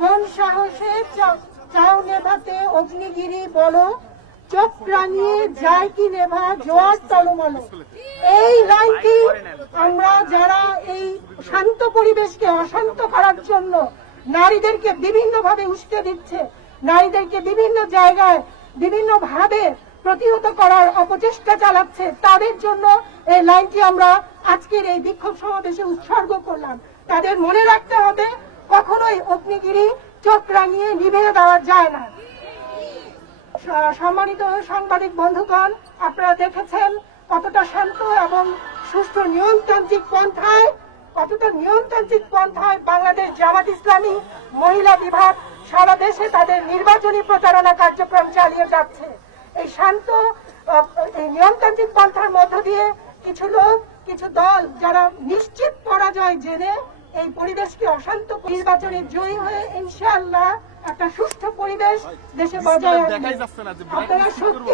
কোন সাহসে চাও নেভাতে অগ্নিগিরি বলো, চোখ রাঙিয়ে যায় কি নেভা জোয়ার টলমল। এই লাইনটি আমরা যারা এই শান্ত পরিবেশকে অশান্ত করার জন্য নারীদেরকে বিভিন্ন ভাবে উস্কে দিচ্ছে, নারীদেরকে বিভিন্ন জায়গায় বিভিন্ন ভাবে প্রতিহত করার অপচেষ্টা চালাচ্ছে, তাদের জন্য এই লাইনটি আমরা আজকের এই বিক্ষোভ সমাবেশে উৎসর্গ করলাম। তাদের মনে রাখতে হবে কখনোই অগ্নিগিরি চোখ রাঙিয়ে নিভিয়ে দেওয়া যায় না। সম্মানিত সাংবাদিক বন্ধুগণ, আপনারা দেখেছেন কতটা শান্ত এবং সুষ্ঠু নিয়মতান্ত্রিক পন্থায় বাংলাদেশ জামাত ইসলামী মহিলা বিভাগ সারা দেশে তাদের নির্বাচনী প্রচারণা কার্যক্রম চালিয়ে যাচ্ছে। এই শান্ত এই নিয়মতান্ত্রিক পন্থার মধ্য দিয়ে কিছু লোক, কিছু দল যারা নিশ্চিত পরাজয় জেনে এই পরিবেশকে অশান্ত নির্বাচনে জয়ী হয়ে ইনশাআল্লাহ একটা সুষ্ঠু পরিবেশ দেশে বজায় রাখবে। আপনারা শক্তি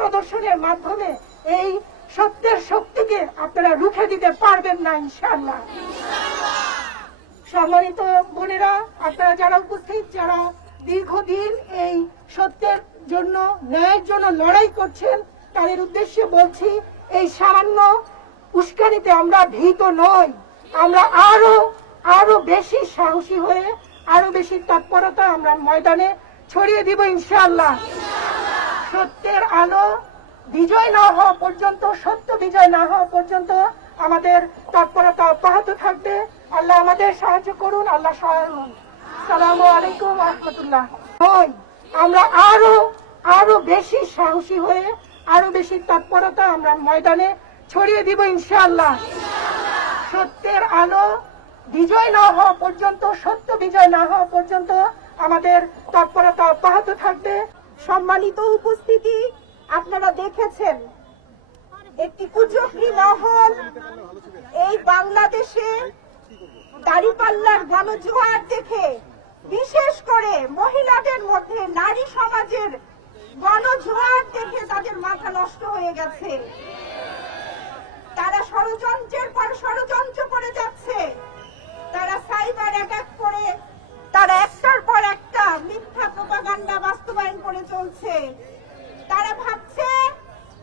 প্রদর্শনের মাধ্যমে এই সত্যের শক্তিকে আপনারা রুখে দিতে পারবেন না ইনশাআল্লাহ। সম্মানিত বোনেরা, আপনারা যারা উপস্থিত, যারা দীর্ঘদিন এই সত্যের জন্য, ন্যায়ের জন্য লড়াই করছেন, তাদের উদ্দেশ্যে বলছি, এই সামান্য উস্কানিতে আমরা ভীত নই। আমরা আরো বেশি সাহসী হয়ে আরো বেশি তৎপরতা আমরা ময়দানে ছড়িয়ে দিব ইনশাআল্লাহ। সত্যের আলো বিজয় না হওয়া পর্যন্ত, সত্য বিজয় না হওয়া পর্যন্ত আমাদের তৎপরতা অব্যাহত থাকবে। আল্লাহ আমাদের সাহায্য করুন, আল্লাহ সহায় হন। আসসালামু আলাইকুম ওয়া রাহমাতুল্লাহ। আমরা আরো বেশি সাহসী হয়ে আরো বেশি তৎপরতা আমরা ময়দানে ছড়িয়ে দিব ইনশাআল্লাহ। সত্যের আলো বিজয় না হওয়া পর্যন্ত, সত্য বিজয় না হওয়া পর্যন্ত আমাদের তৎপরতা অব্যাহত থাকবে। সম্মানিত উপস্থিতি, আপনারা দেখেছেন একটি কুচক্রী মহল এই বাংলাদেশে দাঁড়িপাল্লার গণজোয়ার দেখে, বিশেষ করে মহিলাদের মধ্যে নারী সমাজের গণজোয়ার দেখে তাদের মাথা নষ্ট হয়ে গেছে। তারা ষড়যন্ত্রের পর ষড়যন্ত্র করে যাচ্ছে। তারা সাইবার অ্যাটাক করে, তারা একটার পর একটা মিথ্যা প্রপাগান্ডা বাস্তবায়ন করে চলছে। তারা ভাবছে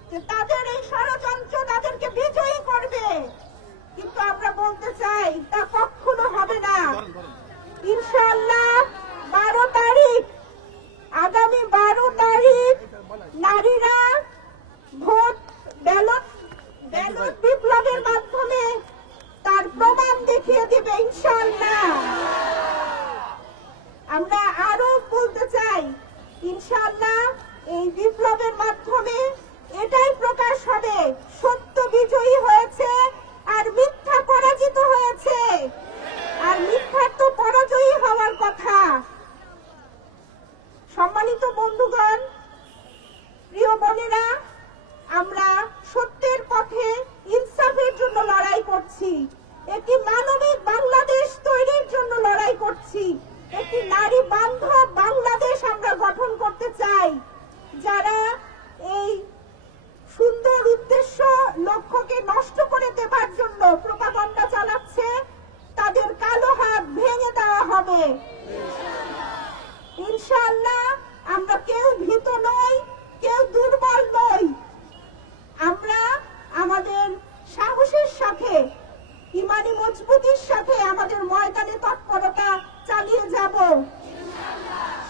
যে তাদের এই ষড়যন্ত্র তাদেরকে বিজয়ী করবে, কিন্তু আমরা বলতে চাই তা কখনো হবে না। ইনশাআল্লাহ 12 তারিখ, আগামী 12 তারিখ নারীরা ভোট ব্যালট বিপ্লবের মাধ্যমে তার প্রমাণ দেখিয়ে দিবে ইনশাআল্লাহ। আমরা আরো বলতে চাই, ইনশাআল্লাহ এই বিপ্লবের মাধ্যমে এটাই প্রকাশ হবে সত্য বিজয়ী হয়েছে আর মিথ্যা পরাজিত হয়েছে। আর মিথ্যার তো পরাজয়ী হওয়ার কথা। সম্মানিত বন্ধুগণ, প্রিয় বোনেরা, আমরা সত্যের পথে ইনসাফের জন্য লড়াই করছি, একটি মানবিক বাংলাদেশ তৈরির জন্য লড়াই করছি, একটি নারী বান্ধব বাংলাদেশ আমরা গঠন করতে চাই। যারা এই সুন্দর উদ্দেশ্য লক্ষ্যকে নষ্ট করে দেবার জন্য প্রপাগান্ডা চালাচ্ছে, তাদের কালো হাত ভেঙে দেওয়া হবে ইনশাআল্লাহ। আমরা কেউ ভীত নই, কেউ দুর্বল নই। আমরা আমাদের সাহসের সাথে, ইমানি মজবুতির সাথে আমাদের ময়দানে তৎপরতা চালিয়ে যাব।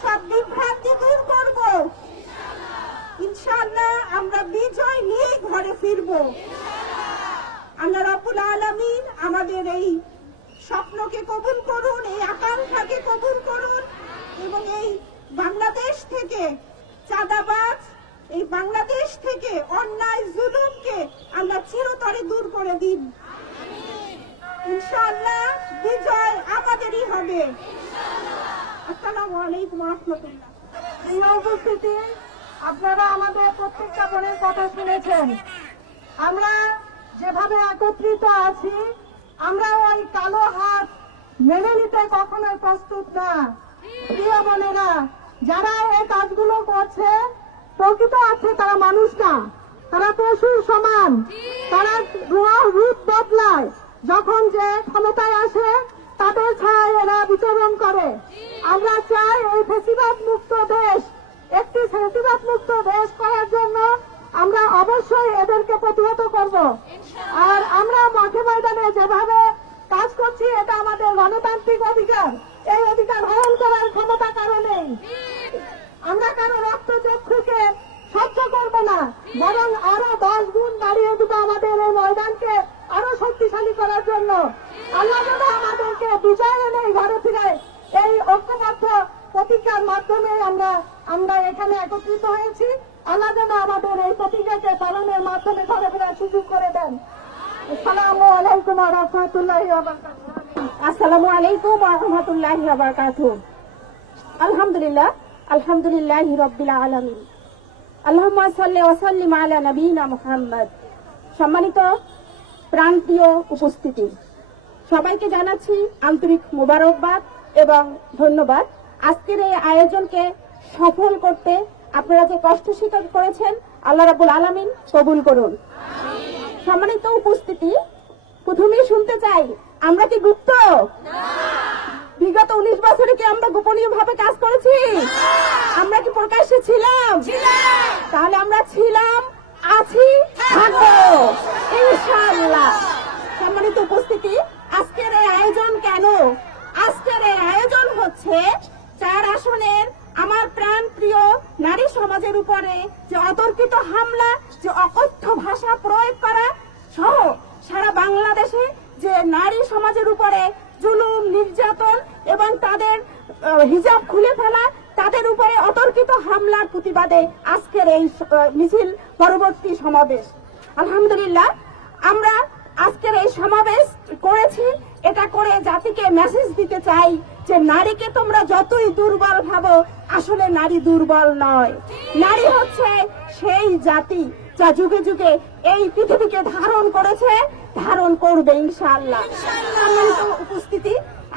সব বিভ্রান্তি দূর করব ইনশাআল্লাহ। আমরা বিজয় নিয়ে ঘরে ফিরব। আল্লাহ রাব্বুল আলামিন আমাদের এই স্বপ্নকে কবুল করুন, এই আকাঙ্ক্ষাকে কবুল করুন, এবং এই বাংলাদেশ থেকে চাঁদাবাজ, এই বাংলাদেশ থেকে অন্যায় জুলুমকে আল্লাহ চিরতরে দূর করে দিন ইনশাআল্লাহ। বিজয় আমাদেরই হবে। আসসালামু আলাইকুম ওয়া রাহমাতুল্লাহ। এই উপস্থিতি, আপনারা আমাদের প্রত্যেকটা বোনের কথা শুনেছেন। আমরা যেভাবে একত্রিত আছি, আমরা ওই কালো হাত মেনে নিতে কখনোই প্রস্তুত না। প্রিয় বোনেরা, যারা এই কাজগুলো করছে, প্রকৃত আছে তারা মানুষ না, তারা পশুর সমান। তারা রূপ বদলায়, যখন যে ক্ষমতায় আসে তাদের ছায় এরা করে। আমরা চাই এই ফেসিবাদ মুক্ত দেশ, একটি ফেসিবাদ মুক্ত দেশ করার জন্য আমরা অবশ্যই এদেরকে প্রতিহত করব। আর আমরা মাঠে ময়দানে যেভাবে কাজ করছি এটা আমাদের গণতান্ত্রিক অধিকার, এই অধিকার হরণ করার ক্ষমতা কারো নেই। আমরা কারো রক্তচক্ষুকে সহ্য করবো না, বরং আরো 10 গুণ বাড়িয়ে দেবো আমাদের এই ময়দানকে আরো শক্তিশালী করার জন্য। আল্লাহ যেন আমাদেরকে বিজয় এনে ঘরে ফিরে এই ঐক্যবদ্ধ প্রতিজ্ঞার মাধ্যমে আমরা এখানে একত্রিত হয়েছি। আল্লাহ যেন আমাদের এই প্রতিজ্ঞাকে পালনের মাধ্যমে ঘরে ফেরার সুযোগ করে দেন। আসসালামু আলাইকুম ওয়া রাহমাতুল্লাহি ওয়া বারাকাতুহু। আসসালামু আলাইকুম ওয়া রাহমাতুল্লাহি ওয়া বারাকাতুহু। আলহামদুলিল্লাহ, আলহামদুলিল্লাহি রাব্বিল আলামিন। আল্লাহুম্মা সাল্লি ওয়া সাল্লিম আলা নবিয়িনা মুহাম্মদ। সম্মানিত প্রাণপ্রিয় উপস্থিতি, সবাইকে জানাচ্ছি আন্তরিক মোবারকবাদ এবং ধন্যবাদ। আজকের এই আয়োজনকে সফল করতে আপনারা যে কষ্ট স্বীকার করেছেন, আল্লাহ রাব্বুল আলামিন কবুল করুন। সম্মানিত উপস্থিতি, প্রথমেই শুনতে চাই, আমরা কি গুপ্ত? বিগত 19 বছরে কি আমরা গোপনীয় ভাবে কাজ করেছি? আমরা কি প্রকাশ্যে ছিলাম? তাহলে আমরা ছিলাম, আছি, থাকবো ইনশাআল্লাহ। সম্মানিত উপস্থিতি, আজকের এই আয়োজন কেন? আজকের এই আয়োজন হচ্ছে 4 আসনের আমার প্রাণ প্রিয় নারী সমাজের উপরে যে অতর্কিত হামলা, যে অকথ্য ভাষা প্রয়োগ করা সহ সারা বাংলাদেশে যে নারী সমাজের উপরে জুলুম, নির্যাতন এবং তাদের হিজাব খুলে ফেলা, তাদের উপরে অতর্কিত হামলার প্রতিবাদে আজকের এই মিছিল পরবর্তী সমাবেশ। আলহামদুলিল্লাহ, আমরা আজকের এই সমাবেশ করেছি, এটা করে জাতিকে মেসেজ দিতে চাই যে নারীকে তোমরা যতই দুর্বল ভাবো, আসলে নারী দুর্বল নয়। নারী হচ্ছে সেই জাতি যা যুগে যুগে এই পৃথিবীকে ধারণ করেছে, ধারণ করবে ইনশাআল্লাহ। সম্মানিত উপস্থিতি,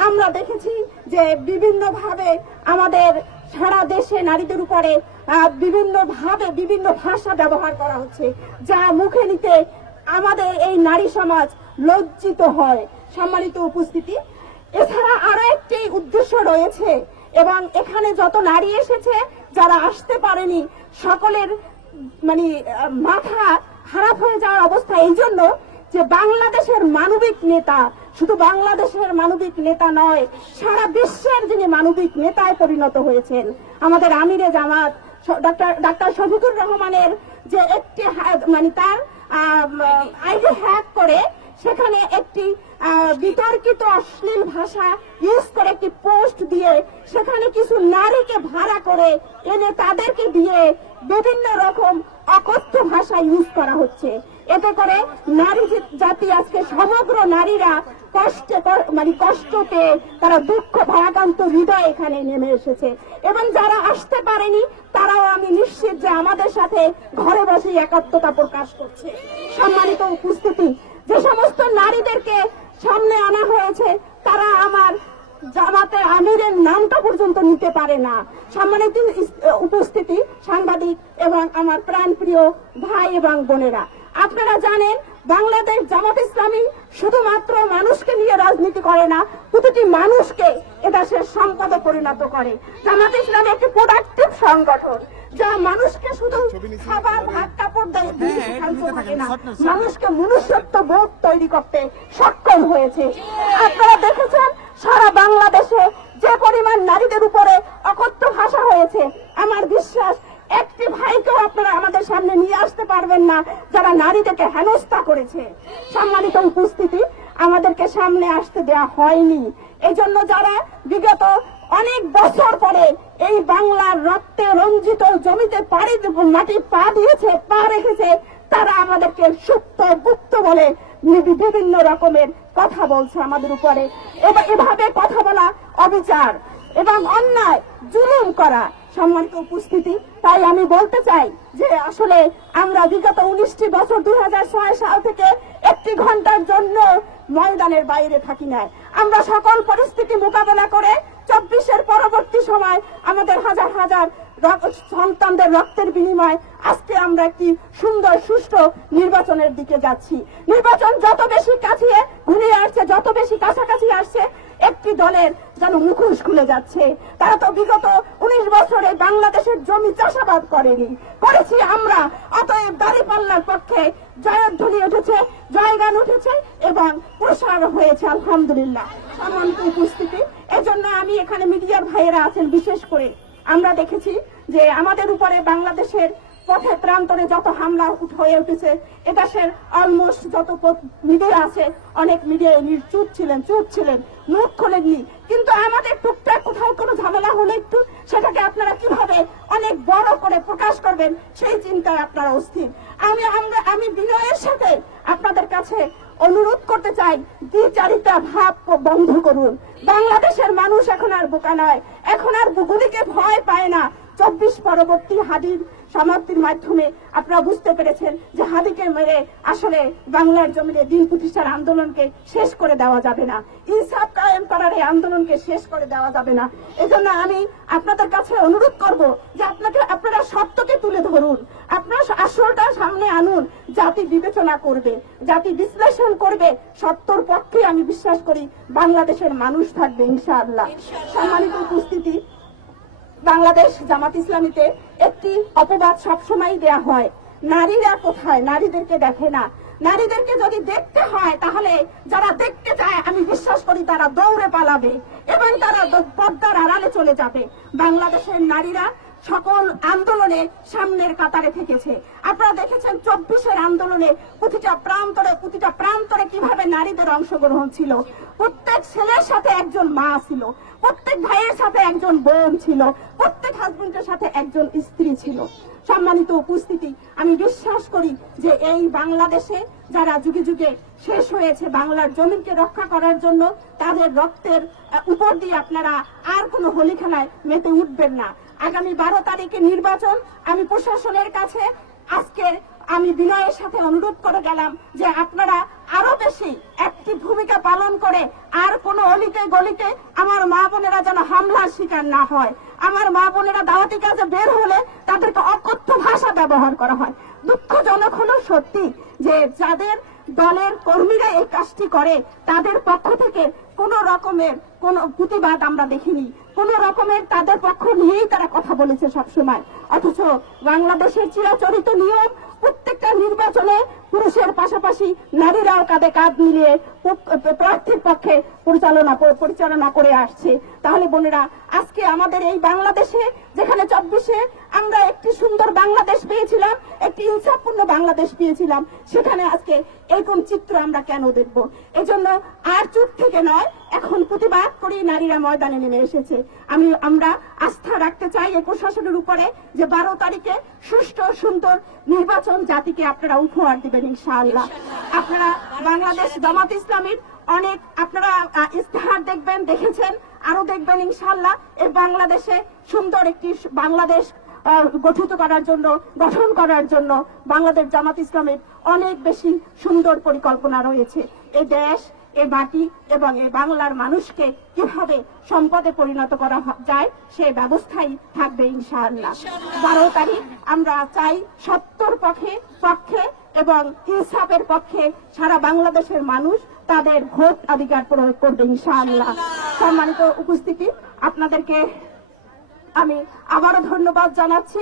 আমরা দেখেছি যে বিভিন্ন ভাবে আমাদের সারা দেশে নারীদের উপরে বিভিন্ন ভাবে বিভিন্ন ভাষা ব্যবহার করা হচ্ছে, যা মুখে নিতে আমাদের এই নারী সমাজ লজ্জিত হয়। সম্মানিত উপস্থিতি, এছাড়া আরো একটি উদ্দেশ্য রয়েছে এবং এখানে যত নারী এসেছে, যারা আসতে পারেনি, সকলের মাথা খারাপ হয়ে যাওয়ার অবস্থা এই জন্য যে বাংলাদেশের মানবিক নেতা, শুধু বাংলাদেশের মানবিক নেতা নয়, সারা বিশ্বের যিনি মানবিক নেতায় পরিণত হয়েছেন, আমাদের আমিরে জামাত ডাক্তার শফিকুর রহমানের যে একটি তার আইডি হ্যাক করে সেখানে একটি বিতর্কিত অশ্লীল ভাষা ইউজ করে একটি পোস্ট দিয়ে সেখানে কিছু নারীকে ভাড়া করে এনে তাদেরকে দিয়ে বিভিন্ন রকম অকথ্য ভাষা ইউজ করা হচ্ছে। এতে করে নারী জাতি আজকে সমগ্র নারীরা কষ্টতে তারা দুঃখ ভারাক্রান্ত হৃদয় এখানে নেমে এসেছে এবং যারা আসতে পারেনি তারাও আমি নিশ্চিত যে আমাদের সাথে ঘরে বসে একাত্মতা প্রকাশ করছে। সম্মানিত উপস্থিতি, যে সমস্ত নারীদেরকে সামনে আনা হয়েছে তারা আমার জামাতের আমিরের নামটা পর্যন্ত নিতে পারে না। সম্মানিত উপস্থিতি, সাংবাদিক এবং আমার প্রাণপ্রিয় ভাই এবং বোনেরা, আপনারা জানেন বাংলাদেশ জামাত ইসলামী শুধুমাত্র মানুষকে নিয়ে রাজনীতি করে না, প্রতিটি মানুষকে এটা সে সম্পদে পরিণত করে। জামাত ইসলামী একটি প্রোডাক্টিভ সংগঠন যা মানুষকে শুধু খাবার, ভাত, কাপড় দিয়ে শান্ত থাকে না, মানুষকে মনুষ্যত্ব বোধ তৈরি করতে সক্ষম হয়েছে। আপনারা দেখেছেন সারা বাংলাদেশে যে পরিমাণ নারীদের উপরে অকথ্য ভাষা হয়েছে, আমার বিশ্বাস একটি ভাইকেও আপনারা আমাদের সামনে নিয়ে আসতে পারবেন না যারা নারীদেরকে হেনস্থা করেছে। সম্মানিত উপস্থিতি, আমাদেরকে সামনে আসতে দেওয়া হয়নি। এজন্য যারা বিগত অনেক বছর পরে এই বাংলার রক্তে রঞ্জিত জমিতে মাটি পা দিয়েছে, পা রেখেছে, তারা আমাদেরকে সুপ্ত গুপ্ত বলে বিভিন্ন রকমের কথা বলছে আমাদের উপরে। এভাবে কথা বলা অবিচার এবং অন্যায়, জুলুম করা। সম্মানিত উপস্থিতি, তাই আমি বলতে চাই যে আসলে আমরা বিগত 19টি বছর 2006 সাল থেকে একটি ঘন্টার জন্য ময়দানের বাইরে থাকি নাই। আমরা সকল পরিস্থিতি মোকাবেলা করে 24-এর পরবর্তী সময় আমাদের হাজার হাজার সন্তানদের রক্তের বিনিময় আজকে আমরা একটি সুন্দর সুষ্ঠু নির্বাচনের দিকে যাচ্ছি। নির্বাচন যত বেশি কাছে ঘনিয়ে আসছে, যত বেশি কাছাকাছি আসছে, একটি দলের যেন মুখোশ খুলে যাচ্ছে। তারা তো বিগত 19 বছরে বাংলাদেশের জমি চাষাবাদ করেছি আমরা। অতএব দাঁড়িপাল্লার পক্ষে জয়ধ্বনি উঠেছে, জয়গান উঠেছে এবং প্রসার হয়েছে আলহামদুলিল্লাহ। সম্মানিত উপস্থিতি, এজন্য আমি এখানে মিডিয়ার ভাইয়েরা আছেন, বিশেষ করে আমরা দেখেছি যে আমাদের উপরে বাংলাদেশের পথে প্রান্তরে যত হামলা হয়ে উঠেছে, এদেশের অলমোস্ট যত মিডিয়া আছে অনেক মিডিয়ায় চুপ ছিলেন, মুখ খোলেননি। কিন্তু আমাদের টুকটাক কোথাও কোনো ঝামেলা হলে একটু সেটাকে আপনারা কিভাবে অনেক বড় করে প্রকাশ করবেন সেই চিন্তায় আপনারা অস্থির। আমি বিনয়ের সাথে আপনাদের কাছে অনুরোধ করতে চাই, দ্বিচারিতা ভাব বন্ধ করুন। বাংলাদেশের মানুষ এখন আর বোকা নয়, এখন আর গুলিকে ভয় পায় না। 24 পরবর্তী হাদির সমাপ্তির মাধ্যমে আপনারা বুঝতে পেরেছেন যে হাদিকে মেরে আসলে বাংলার জমিনে দিন প্রতিষ্ঠার আন্দোলনকে শেষ করে দেওয়া যাবে না, ইনসাফ কায়েম করার এই আন্দোলনকে শেষ করে দেওয়া যাবে না। এজন্য আমি আপনাদের কাছে অনুরোধ করব যে আপনারা সত্যকে তুলে ধরুন, আপনারা আসলটা সামনে আনুন। জাতি বিবেচনা করবে, জাতি বিশ্লেষণ করবে, সত্যর পক্ষে আমি বিশ্বাস করি বাংলাদেশের মানুষ থাকবে ইনশাআল্লাহ। সম্মানিত উপস্থিতি, বাংলাদেশ জামাত ইসলামীতে একটি অপবাদ সবসময় দেয়া হয়, নারীরা কোথায়, নারীদেরকে দেখে না। নারীদেরকে যদি দেখতে হয় তাহলে যারা দেখতে চায় আমি বিশ্বাস করি তারা দৌড়ে পালাবে এবং তারা পর্দার আড়ালে চলে যাবে। বাংলাদেশের নারীরা সকল আন্দোলনে সামনের কাতারে থেকেছে। আপনারা দেখেছেন 24-এর আন্দোলনে প্রতিটা প্রান্তরে কিভাবে নারীদের অংশগ্রহণ ছিল। প্রত্যেক ছেলের সাথে একজন মা ছিল, প্রত্যেক ভাইয়ের সাথে একজন বোন ছিল, প্রত্যেক হাজবেন্ডের সাথে একজন স্ত্রী ছিল। সম্মানিত উপস্থিতি, আমি বিশ্বাস করি যে এই বাংলাদেশে যারা যুগে যুগে শেষ হয়েছে বাংলার জমিনকে রক্ষা করার জন্য, তাদের রক্তের উপর দিয়ে আপনারা আর কোনো হোলি খেলায় মেতে উঠবেন না। আগামী 12 তারিখে নির্বাচন। আমি প্রশাসনের কাছে আজকে আমি বিনয়ের সাথে অনুরোধ করে গেলাম যে আপনারা আরো বেশি একটি ভূমিকা পালন করে আর কোন অলিতে গলিতে আমার মা বোনেরা যেন হামলার শিকার না হয়। আমার মা বোনেরা দাওয়াতি কাজে বের হলে তাদেরকে অকথ্য ভাষা ব্যবহার করা হয়। দুঃখজনক হলো সত্যি যে যাদের দলের কর্মীরা এই কাজটি করে তাদের পক্ষ থেকে কোন রকমের কোন প্রতিবাদ আমরা দেখিনি, কোন রকমের তাদের পক্ষ নিয়েই তারা কথা বলেছে সবসময়। অথচ বাংলাদেশের চিরাচরিত নিয়ম, প্রত্যেকটা নির্বাচনে পুরুষের পাশাপাশি নারীরাও কাঁধে কাঁধ মিলিয়ে প্রার্থীর পক্ষে পরিচালনা করে আসছে। তাহলে বোনেরা, আজকে আমাদের এই বাংলাদেশে যেখানে 24-এ আমরা একটি সুন্দর বাংলাদেশ পেয়েছিলাম, একটি ইনসাফপূর্ণ বাংলাদেশ পেয়েছিলাম, সেখানে আজকে এরকম চিত্র আমরা কেন দেখব? এজন্য আর চুপ থেকে নয়, এখন প্রতিবাদ করে নারীরা ময়দানে নেমে এসেছে। আমরা আস্থা রাখতে চাই এই প্রশাসনের উপরে যে 12 তারিখে সুষ্ঠু সুন্দর নির্বাচন জাতিকে আপনারা উপহার দিবেন ইনশাআল্লাহ। আপনারা বাংলাদেশ জামাত ইসলামীর অনেক আপনারা ইস্তেহার দেখবেন, দেখেছেন, আরো দেখবেন ইনশাআল্লাহ। এই বাংলাদেশে সুন্দর একটি বাংলাদেশ গঠন করার জন্য বাংলাদেশ জামাত ইসলামের অনেক বেশি সুন্দর পরিকল্পনা রয়েছে। এই দেশ, এই মাটি এবং এই বাংলার মানুষকে কিভাবে সম্পদে পরিণত করা যায় সেই ব্যবস্থাই থাকবে ইনশাআল্লাহ। 12 তারিখ আমরা চাই সত্যর পক্ষে এবং ইনসাফের পক্ষে সারা বাংলাদেশের মানুষ তাদের ভোট অধিকার প্রয়োগ করবে ইনশাআল্লাহ। সম্মানিত উপস্থিতি, আপনাদেরকে আমি আবারও ধন্যবাদ জানাচ্ছি।